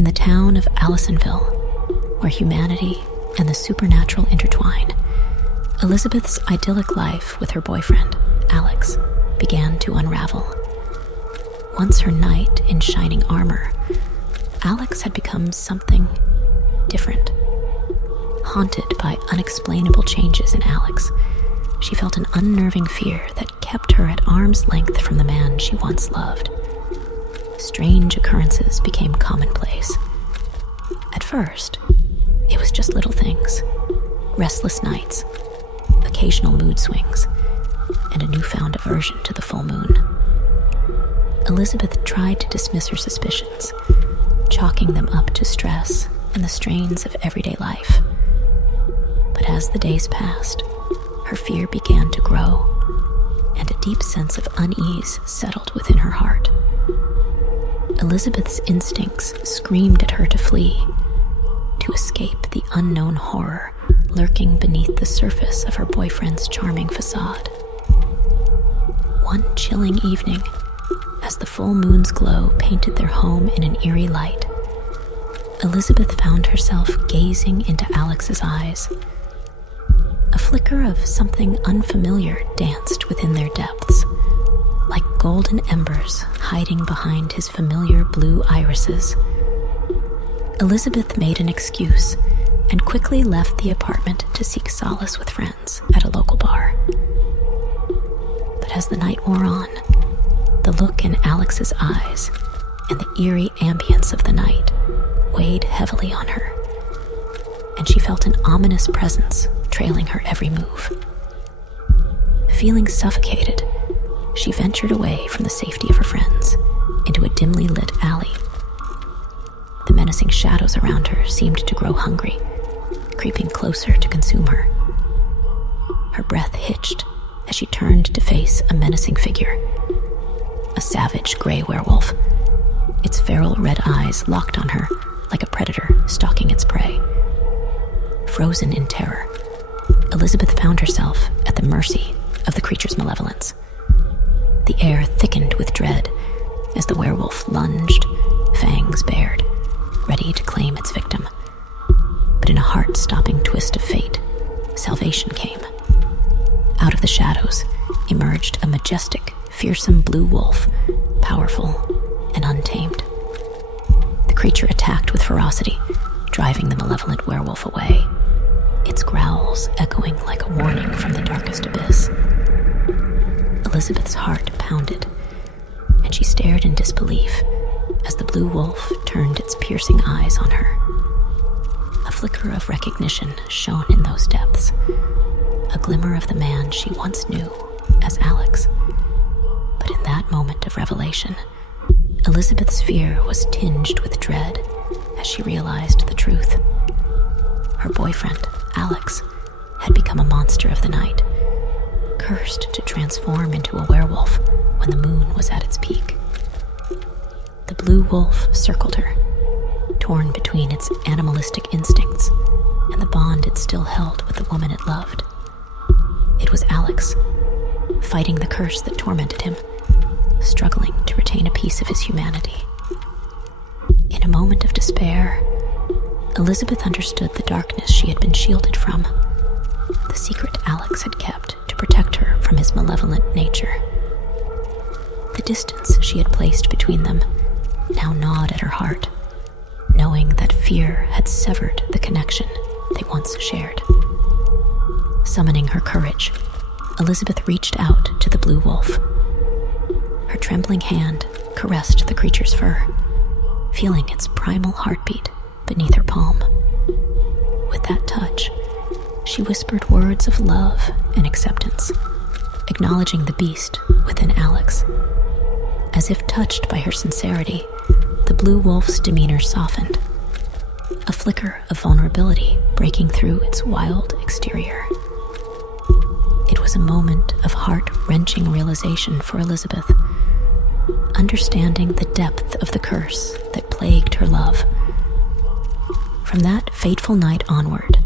In the town of Alisonville, where humanity and the supernatural intertwine, Elizabeth's idyllic life with her boyfriend, Alex, began to unravel. Once her knight in shining armor, Alex had become something different. Haunted by unexplainable changes in Alex, she felt an unnerving fear that kept her at arm's length from the man she once loved. Strange occurrences became commonplace. At first, it was just little things: restless nights, occasional mood swings, and a newfound aversion to the full moon. Elizabeth tried to dismiss her suspicions, chalking them up to stress and the strains of everyday life. But as the days passed, her fear began to grow, and a deep sense of unease settled within her heart. Elizabeth's instincts screamed at her to flee, to escape the unknown horror lurking beneath the surface of her boyfriend's charming facade. One chilling evening, as the full moon's glow painted their home in an eerie light, Elizabeth found herself gazing into Alex's eyes. A flicker of something unfamiliar danced within their depths, like golden embers hiding behind his familiar blue irises. Elizabeth made an excuse and quickly left the apartment to seek solace with friends at a local bar. But as the night wore on, the look in Alex's eyes and the eerie ambience of the night weighed heavily on her, and she felt an ominous presence trailing her every move. Feeling suffocated, she ventured away from the safety of her friends into a dimly lit alley. The menacing shadows around her seemed to grow hungry, creeping closer to consume her. Her breath hitched as she turned to face a menacing figure, a savage gray werewolf, its feral red eyes locked on her like a predator stalking its prey. Frozen in terror, Elizabeth found herself at the mercy of the creature's malevolence. The air thickened with dread as the werewolf lunged, fangs bared, ready to claim its victim. But in a heart-stopping twist of fate, salvation came. Out of the shadows emerged a majestic, fearsome blue wolf, powerful and untamed. The creature attacked with ferocity, driving the malevolent werewolf away, its growls echoing like a warning from the darkest abyss. Elizabeth's heart pounded, and she stared in disbelief as the blue wolf turned its piercing eyes on her. A flicker of recognition shone in those depths, a glimmer of the man she once knew as Alex. But in that moment of revelation, Elizabeth's fear was tinged with dread as she realized the truth. Her boyfriend, Alex, had become a monster of the night, cursed to transform into a werewolf when the moon was at its peak. The blue wolf circled her, torn between its animalistic instincts and the bond it still held with the woman it loved. It was Alex, fighting the curse that tormented him, struggling to retain a piece of his humanity. In a moment of despair, Elizabeth understood the darkness she had been shielded from, the secret Alex had kept to protect her from his malevolent nature. The distance she had placed between them now gnawed at her heart, knowing that fear had severed the connection they once shared. Summoning her courage, Elizabeth reached out to the blue wolf. Her trembling hand caressed the creature's fur, feeling its primal heartbeat beneath her palm. With that touch, she whispered words of love and acceptance, acknowledging the beast within Alex. As if touched by her sincerity, the blue wolf's demeanor softened, a flicker of vulnerability breaking through its wild exterior. It was a moment of heart-wrenching realization for Elizabeth, understanding the depth of the curse that plagued her love. From that fateful night onward,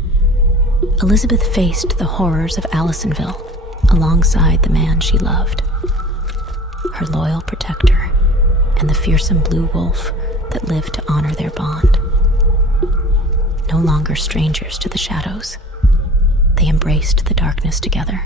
Elizabeth faced the horrors of Alisonville alongside the man she loved, her loyal protector and the fearsome blue wolf that lived to honor their bond. No longer strangers to the shadows, they embraced the darkness together.